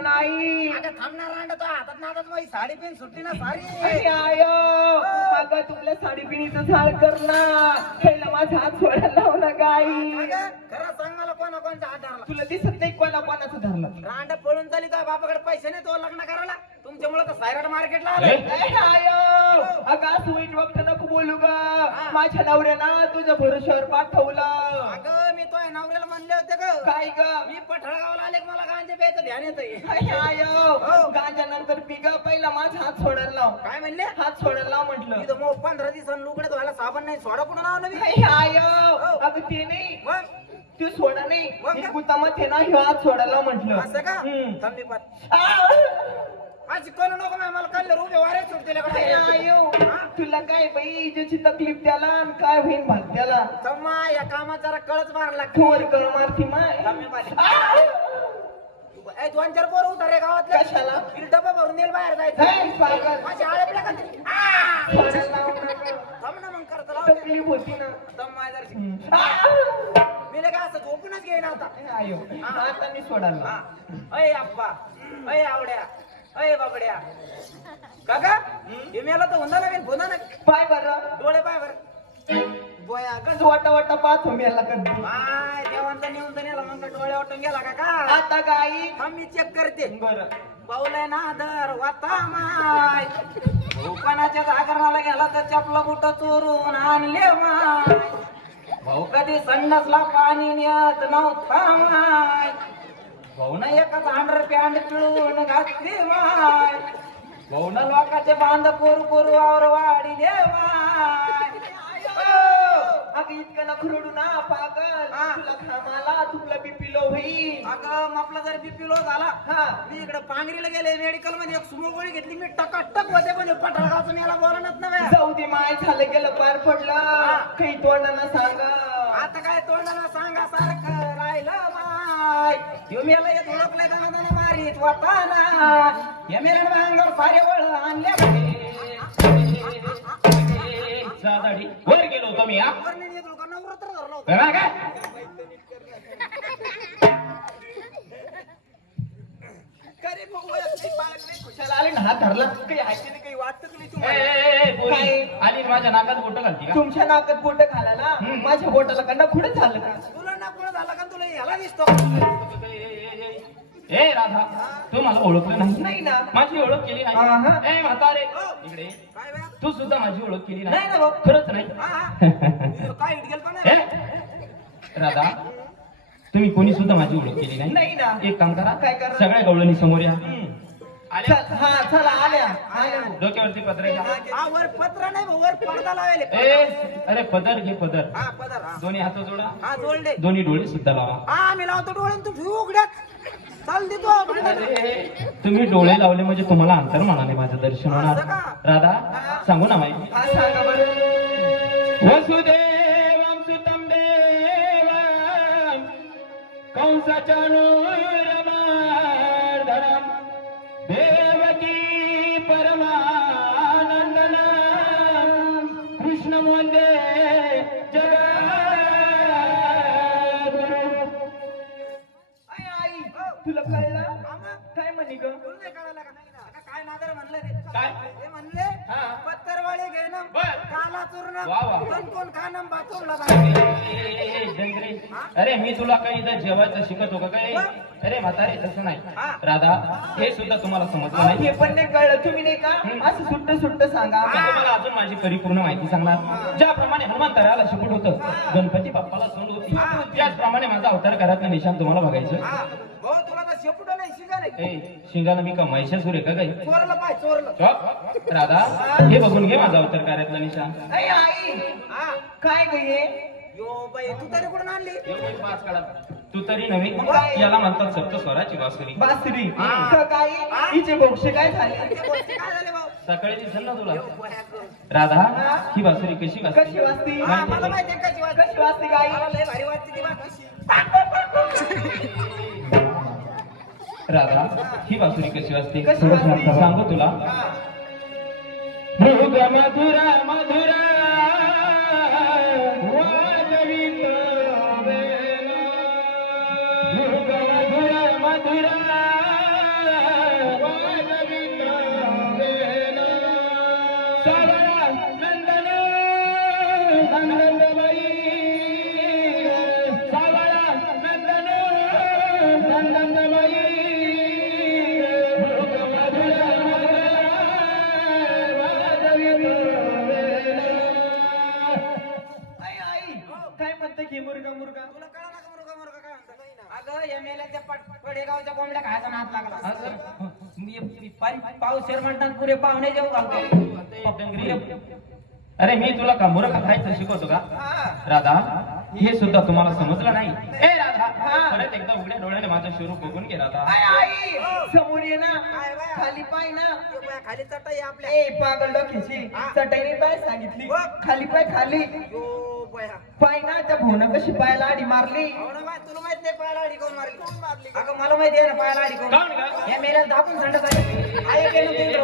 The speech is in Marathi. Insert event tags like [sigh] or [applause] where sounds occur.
सुटलं नाही थांबणार रांड तो हातात नादात माझी साडी पिन सुटली ना सारी. आयो अगं तुला साडीपिणीचं झाड कर ना. पहिला माझा हात सोडायला लाव ना गाई. खरं सांग मला तुला दिसत नाही कोणा कोणाचं धरलं. रांड पळून चाली तर बापाकडे पैसे नाही तो लग्न करायला? तुमच्यामुळे तर सायराट मार्केटला आले अगं असं वाईट वक्त नको बोलू ग. माझ्या नवऱ्यानं तुझ्या भरोश्यावर पाठवलं. अगं मी तो नवऱ्याला म्हणले होते ग. काय ग? मी पठळगावला आले की मला गांजे प्यायचं ध्यान येत आयो! गांजा नंतर पिग पहिला माझा हात सोडायला लाव. काय म्हणले? हात सोडायला लाव म्हटलं. इथं मग पंधरा दिवसांनी लुकडे धुवायला साबण नाही सोडा कुठं अरे आयो! अगं ते नाही. मग? तू सोडा नाही मग मी का? कुतामध्ये ना ह्यो हात सोडायला म्हटलं असं का हम्म. थांब! माझी कोण नको माय, मला कल्ले उभे वारे सुटते अरे आयो तुला काय बाई ज्याची तकलीफ त्याला आणि काय होईन भाग त्याला तम्मा या कामात जरा कळच मार लागतो खोर कळ मारती माय थांब! ए, दोन चार पोरं उठा रे गावातले कशाला? बिल डबा भरून देईल बाहेर हे, जायचं पागल. माझी आळे का ते? आ! सोडायला लावू नका. थांब ना मग करतो. तकलीफ होती ना दम. हम्म. आ! काय असं झोपूनच घेईन आता अरे आयो आता मी सोडायला. हा. अय अप्पा अय आवड्या. अय बाबड्या. काका हे मेला तर होणार नवीन पुन्हा ना पाय बरं. डोळे पाय बर. बोया गंज वाटा वाटा पाहतो मी याला कधी माय देवांचा नेऊन तर नेला मग डोळे वाटून गेला काका आता थांब मी चेक करते. बरं. ना दर वाता माय. भूपणाच्या जागरणाला गेला तर चपला बुट चोरून आणले माय. भाऊ. कधी संडासला पाणी नेत नव्हता माय भाऊ एकच एकाच अंडर पॅन्ट पिळून घातली माय. भाऊन लोकाचे बांध कोर कोरू वावर वाढी दे माय अगं इतकं नखरडू ना हा. तुला बीपी लो होईल. अगं आपला जर बीपी लो झाला हा. मी इकडे पांगरीला गेले मेडिकलमध्ये एक सुमो गोळी घेतली मी टकाटक होते पण पठाळगावचं मला बोलणच नव्हे. जाऊ दे माय झालं गेलं पार पडलं. काही तोंडाना सांग. आता काय तोंडाला सांगा सारखं राहिलं माय. ह्यो मेला येत ओळखलाय दाना दाना मारीत वाटाना या मेरण अंगावर सारे वळ आणल्या वर गेलो होतो मी व्रत धरलं होतं. आले? ना हात धरला. काही ऐकते नाही काही वाटतच नाही तुम्हाला. काय? आली माझ्या नाकात बोट घालती का? तुमच्या नाकात बोट घाला ना हम्म. माझ्या बोटाला कंडा खुडच झालं का? तुला ना पुढे झाला का? तुला ह्याला दिसतो. ए राधा तू मला ओळखलं नाही. नाही ना. माझी ओळख केली आहा. नाही ए म्हातारे. इकडे ये. काय बे? तू सुद्धा माझी ओळख केली नाही. ना भाऊ. खरंच नाही. हा, हा. [laughs] काय हिट गेलं पण ए, राधा तुम्ही कोणी सुद्धा माझी ओळख केली नाही. नाही ना. एक काम करा. काय करा? सगळ्या गवळणी समोर या. आल्या? चल, हा चला आल्या आल्या. डोक्यावरती पत्रे. हा वर पत्र नाही भाऊ, वर पडदा लावेल ए अरे पदर घे पदर. हा पदर हा. दोन्ही हात जोडा. हा जोडले. दोन्ही डोळे सुद्धा लावा. हा मी लावतो डोळे तू ठेवू उघड्यात. चाल देतो अरे, तुम्ही डोळे लावले म्हणजे तुम्हाला अंतर मानाने माझं दर्शन होणार. असं का? राधा सांगू ना माहिती हा सांगा बरं. वसुदेवं सुतं देवं. कंसाच्या अरे मी तुला काही जेवायचं शिकत का काय? अरे म्हातारे तसं नाही. राधा हे सुद्धा तुम्हाला समजलं नाही. हे पण नाही कळलं. तुम्ही नाही का? असं सुट्ट सुट्ट सांगा. मी तुम्हाला अजून माझी परिपूर्ण माहिती सांगणार. ज्याप्रमाणे हनुमंतराला शिकवत होतं गणपती बाप्पाला सोड होती. त्याचप्रमाणे माझा अवतार घरातलं निशाण तुम्हाला बघायचं नाही? ए शिंगाला मी का आहे का काही? चोरलं पाय चोरलं. चॉप. राधा हे बघून घे माझा अवतार कार्यातलं निशाण आई आई हा काय ग हे? यो बाई तू तरी कुठून आणली. तू तरी नव्हे काय? याला म्हणतात सप्त स्वराची वासुरी बासरी हा. का काय? हिचे भोक्षे काय झाले? ते गोष्टी काय झाले भाऊ? सकाळी दिसेल ना तुला? यो. राधा हा? वासुरी कशी कशी वाजते वाजती हा, मला माहिती आहे कशी वाजते. कशी वाजती गाई मला लय भारी वाटते ती. राधा ही वासुरी कशी वाजते? सांगू तुला. मृग मधुरा मधुरा मधुरा मधुरा मुर्गा मुर्गा. तुला कळा ना काय अगं पडेगावच्या कोंबड्या खायचा नाद लागला. अगं म्हणतात पुरे पाहुणे जेव घालतो. अरे मी तुला का मुर्गा खायचं शिकवतो का? राधा हे सुद्धा तुम्हाला समजलं नाही. परत एकदा उघड्या डोळ्याने माझं शुरू बघून गेला आई समोर ये ना. खाली पाय ना. खाली आपल्या. पागल डोक्याची. पाय सांगितली. खाली पाय खाली. यो बया पाय. ना त्या भाऊनं कशी पायाला आडी मारली? हो तुला माहीत नाही पायाला अडी कोण मारली? कोण मारली? अगं मला माहिती आहे ना पायाला अडी कोण? या मेल्याला दाबून संड झाली आहे केलं तुझं